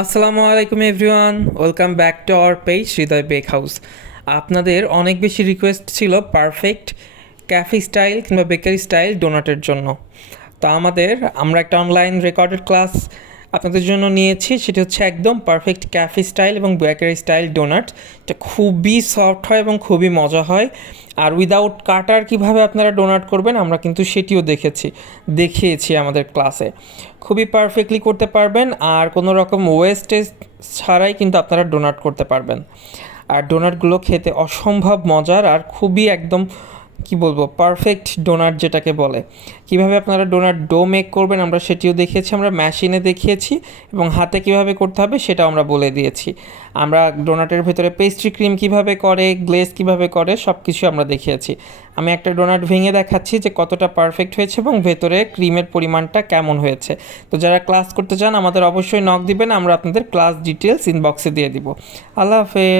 আসসালামু আলাইকুম everyone welcome back to our page Hridoy bake house আপনাদের অনেক বেশি রিকোয়েস্ট ছিল পারফেক্ট ক্যাফে স্টাইল কিংবা বেকারি স্টাইল ডোনাটের জন্য। তো আমাদের, আমরা একটা অনলাইন রেকর্ডেড ক্লাস আপনাদের জন্য নিয়েছি, সেটা হচ্ছে একদম পারফেক্ট ক্যাফে স্টাইল এবং বেকারি স্টাইল ডোনাট এটা খুবই সফট হয় এবং খুবই মজা হয়। আর উইদাউট কাটার কীভাবে আপনারা ডোনাট করবেন, আমরা কিন্তু সেটিও দেখেছি, দেখিয়েছি আমাদের ক্লাসে খুবই পারফেক্টলি করতে পারবেন, আর কোনো রকম ওয়েস্টেজ ছাড়াই কিন্তু আপনারা ডোনাট করতে পারবেন। আর ডোনাটগুলো খেতে অসম্ভব মজার, আর খুবই একদম কি বলব পারফেক্ট ডোনাট যেটাকে বলে। কীভাবে আপনারা ডোনাট ডো মেক করবেন আমরা সেটিও দেখিয়েছি আমরা মেশিনে দেখিয়েছি এবং হাতে কীভাবে করতে হবে সেটাও আমরা বলে দিয়েছি। আমরা ডোনাটের ভেতরে পেস্ট্রি ক্রিম কীভাবে করে গ্লেস কীভাবে করে সব কিছু আমরা দেখিয়েছি। আমি একটা ডোনাট ভেঙে দেখাচ্ছি যে কতটা পারফেক্ট হয়েছে এবং ভেতরে ক্রিমের পরিমাণটা কেমন হয়েছে। তো যারা ক্লাস করতে চান আমাদের অবশ্যই নক দিবেন, আমরা আপনাদের ক্লাস ডিটেলস ইনবক্সে দিয়ে দিব। আল্লাহ হাফেজ।